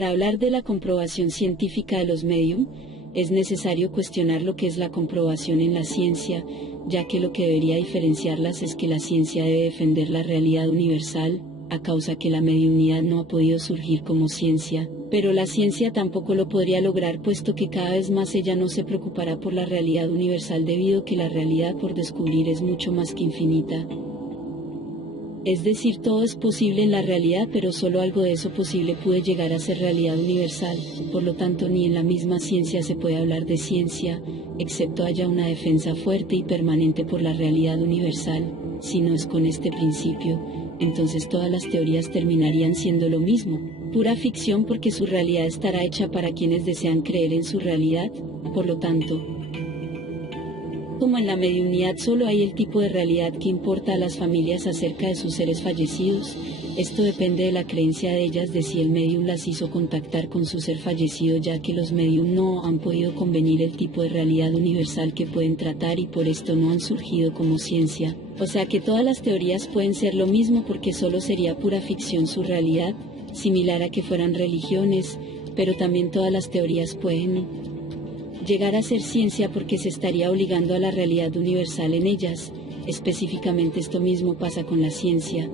Para hablar de la comprobación científica de los médium, es necesario cuestionar lo que es la comprobación en la ciencia, ya que lo que debería diferenciarlas es que la ciencia debe defender la realidad universal, a causa que la mediunidad no ha podido surgir como ciencia, pero la ciencia tampoco lo podría lograr puesto que cada vez más ella no se preocupará por la realidad universal debido a que la realidad por descubrir es mucho más que infinita. Es decir, todo es posible en la realidad, pero solo algo de eso posible puede llegar a ser realidad universal. Por lo tanto, ni en la misma ciencia se puede hablar de ciencia, excepto haya una defensa fuerte y permanente por la realidad universal. Si no es con este principio, entonces todas las teorías terminarían siendo lo mismo, pura ficción porque su realidad estará hecha para quienes desean creer en su realidad. Por lo tanto, como en la mediunidad solo hay el tipo de realidad que importa a las familias acerca de sus seres fallecidos, esto depende de la creencia de ellas de si el medium las hizo contactar con su ser fallecido, ya que los medium no han podido convenir el tipo de realidad universal que pueden tratar y por esto no han surgido como ciencia. O sea que todas las teorías pueden ser lo mismo porque solo sería pura ficción su realidad, similar a que fueran religiones, pero también todas las teorías pueden llegar a ser ciencia porque se estaría obligando a la realidad universal en ellas. Específicamente esto mismo pasa con la ciencia,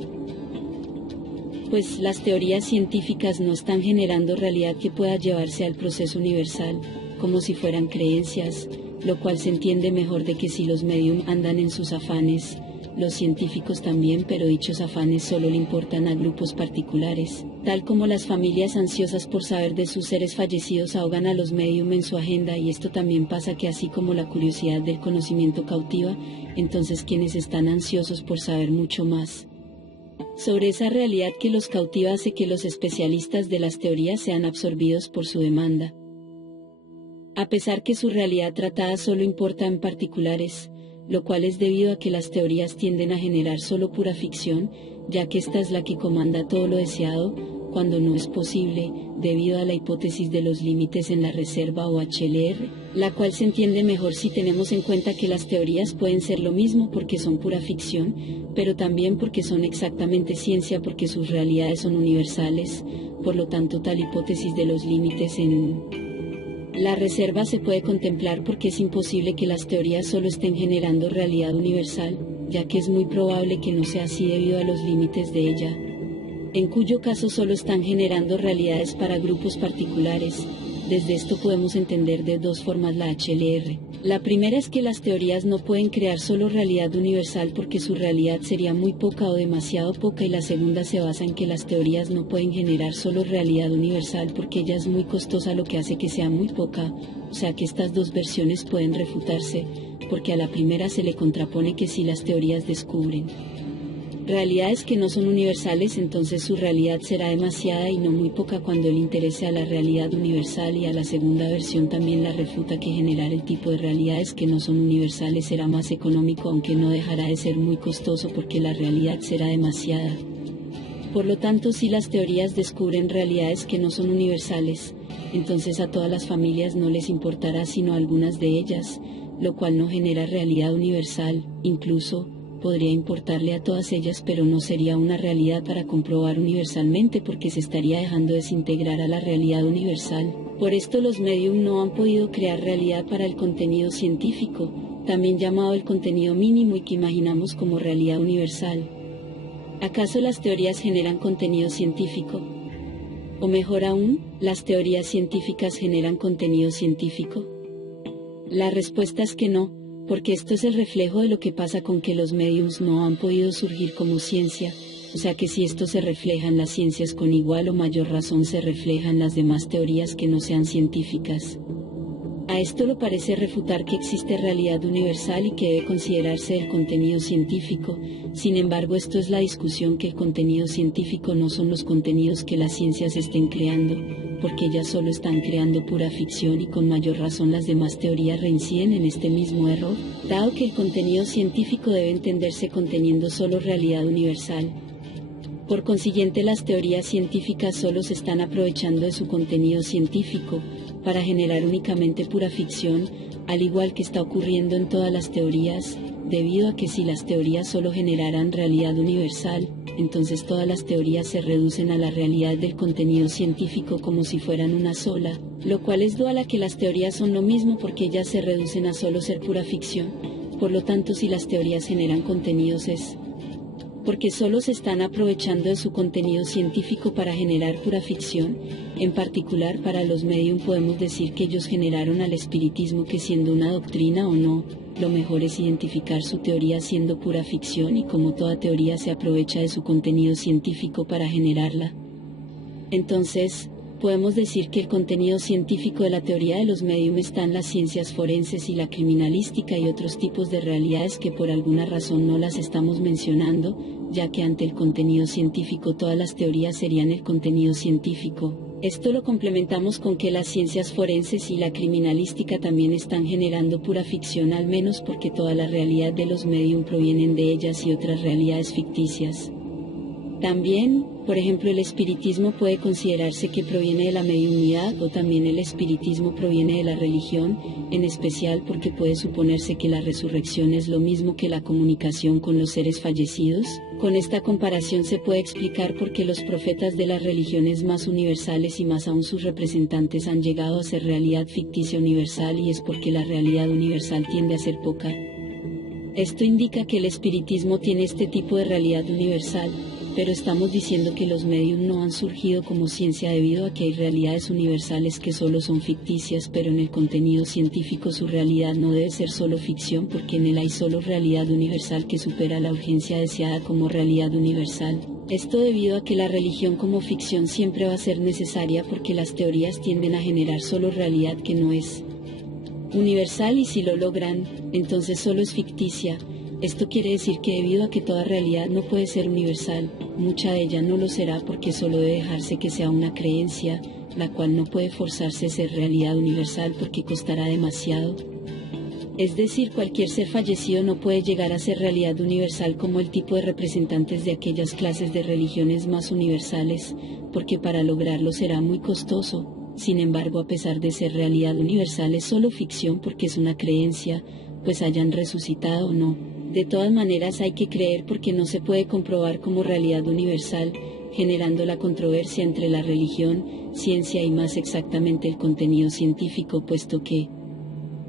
pues las teorías científicas no están generando realidad que pueda llevarse al proceso universal, como si fueran creencias, lo cual se entiende mejor de que si los medium andan en sus afanes, los científicos también, pero dichos afanes solo le importan a grupos particulares, tal como las familias ansiosas por saber de sus seres fallecidos ahogan a los medium en su agenda, y esto también pasa que así como la curiosidad del conocimiento cautiva, entonces quienes están ansiosos por saber mucho más sobre esa realidad que los cautiva hace que los especialistas de las teorías sean absorbidos por su demanda. A pesar que su realidad tratada solo importa en particulares, lo cual es debido a que las teorías tienden a generar solo pura ficción, ya que esta es la que comanda todo lo deseado, cuando no es posible, debido a la hipótesis de los límites en la reserva o HLR, la cual se entiende mejor si tenemos en cuenta que las teorías pueden ser lo mismo porque son pura ficción, pero también porque son exactamente ciencia porque sus realidades son universales. Por lo tanto, tal hipótesis de los límites en la reserva se puede contemplar porque es imposible que las teorías solo estén generando realidad universal, ya que es muy probable que no sea así debido a los límites de ella, en cuyo caso solo están generando realidades para grupos particulares. Desde esto podemos entender de dos formas la HLR. La primera es que las teorías no pueden crear solo realidad universal porque su realidad sería muy poca o demasiado poca, y la segunda se basa en que las teorías no pueden generar solo realidad universal porque ella es muy costosa, lo que hace que sea muy poca. O sea que estas dos versiones pueden refutarse, porque a la primera se le contrapone que si las teorías descubren realidades que no son universales, entonces su realidad será demasiada y no muy poca cuando le interese a la realidad universal, y a la segunda versión también la refuta que generar el tipo de realidades que no son universales será más económico, aunque no dejará de ser muy costoso porque la realidad será demasiada. Por lo tanto, si las teorías descubren realidades que no son universales, entonces a todas las familias no les importará sino algunas de ellas, lo cual no genera realidad universal. Incluso podría importarle a todas ellas, pero no sería una realidad para comprobar universalmente porque se estaría dejando desintegrar a la realidad universal. Por esto los medium no han podido crear realidad para el contenido científico, también llamado el contenido mínimo y que imaginamos como realidad universal. ¿Acaso las teorías generan contenido científico? O mejor aún, ¿las teorías científicas generan contenido científico? La respuesta es que no, porque esto es el reflejo de lo que pasa con que los mediums no han podido surgir como ciencia, o sea que si esto se refleja en las ciencias, con igual o mayor razón se refleja en las demás teorías que no sean científicas. A esto lo parece refutar que existe realidad universal y que debe considerarse el contenido científico. Sin embargo, esto es la discusión, que el contenido científico no son los contenidos que las ciencias estén creando, porque ellas solo están creando pura ficción, y con mayor razón las demás teorías reinciden en este mismo error, dado que el contenido científico debe entenderse conteniendo solo realidad universal. Por consiguiente, las teorías científicas solo se están aprovechando de su contenido científico para generar únicamente pura ficción, al igual que está ocurriendo en todas las teorías, debido a que si las teorías solo generaran realidad universal, entonces todas las teorías se reducen a la realidad del contenido científico como si fueran una sola, lo cual es dual a que las teorías son lo mismo porque ellas se reducen a solo ser pura ficción. Por lo tanto, si las teorías generan contenidos es porque solo se están aprovechando de su contenido científico para generar pura ficción. En particular, para los medium podemos decir que ellos generaron al espiritismo, que siendo una doctrina o no, lo mejor es identificar su teoría siendo pura ficción, y como toda teoría se aprovecha de su contenido científico para generarla. Entonces, podemos decir que el contenido científico de la teoría de los medium está en las ciencias forenses y la criminalística y otros tipos de realidades que por alguna razón no las estamos mencionando, ya que ante el contenido científico todas las teorías serían el contenido científico. Esto lo complementamos con que las ciencias forenses y la criminalística también están generando pura ficción, al menos porque toda la realidad de los medium provienen de ellas y otras realidades ficticias. También, por ejemplo, el espiritismo puede considerarse que proviene de la mediunidad, o también el espiritismo proviene de la religión, en especial porque puede suponerse que la resurrección es lo mismo que la comunicación con los seres fallecidos. Con esta comparación se puede explicar por qué los profetas de las religiones más universales y más aún sus representantes han llegado a ser realidad ficticia universal, y es porque la realidad universal tiende a ser poca. Esto indica que el espiritismo tiene este tipo de realidad universal, pero estamos diciendo que los medium no han surgido como ciencia debido a que hay realidades universales que solo son ficticias, pero en el contenido científico su realidad no debe ser solo ficción, porque en él hay solo realidad universal que supera la urgencia deseada como realidad universal. Esto debido a que la religión como ficción siempre va a ser necesaria porque las teorías tienden a generar solo realidad que no es universal, y si lo logran, entonces solo es ficticia. Esto quiere decir que debido a que toda realidad no puede ser universal, mucha de ella no lo será porque solo debe dejarse que sea una creencia, la cual no puede forzarse a ser realidad universal porque costará demasiado. Es decir, cualquier ser fallecido no puede llegar a ser realidad universal como el tipo de representantes de aquellas clases de religiones más universales, porque para lograrlo será muy costoso. Sin embargo, a pesar de ser realidad universal, es solo ficción porque es una creencia, pues hayan resucitado o no. De todas maneras hay que creer porque no se puede comprobar como realidad universal, generando la controversia entre la religión, ciencia y más exactamente el contenido científico, puesto que,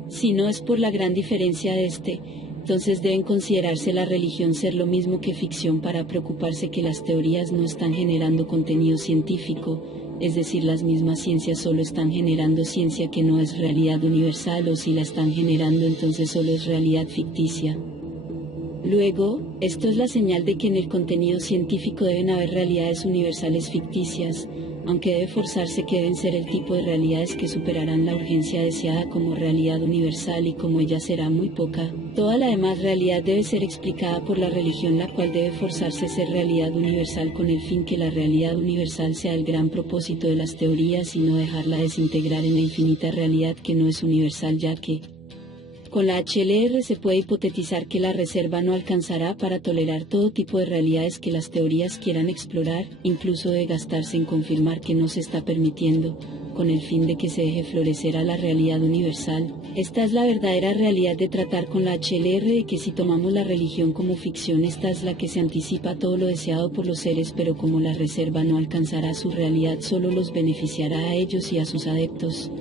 si no es por la gran diferencia de este, entonces deben considerarse la religión ser lo mismo que ficción para preocuparse que las teorías no están generando contenido científico, es decir, las mismas ciencias solo están generando ciencia que no es realidad universal, o si la están generando entonces solo es realidad ficticia. Luego, esto es la señal de que en el contenido científico deben haber realidades universales ficticias, aunque debe forzarse que deben ser el tipo de realidades que superarán la urgencia deseada como realidad universal, y como ella será muy poca, toda la demás realidad debe ser explicada por la religión, la cual debe forzarse a ser realidad universal con el fin que la realidad universal sea el gran propósito de las teorías y no dejarla desintegrar en la infinita realidad que no es universal, ya que con la HLR se puede hipotetizar que la reserva no alcanzará para tolerar todo tipo de realidades que las teorías quieran explorar, incluso de gastarse en confirmar que no se está permitiendo, con el fin de que se deje florecer a la realidad universal. Esta es la verdadera realidad de tratar con la HLR, de que si tomamos la religión como ficción, esta es la que se anticipa a todo lo deseado por los seres, pero como la reserva no alcanzará su realidad, solo los beneficiará a ellos y a sus adeptos.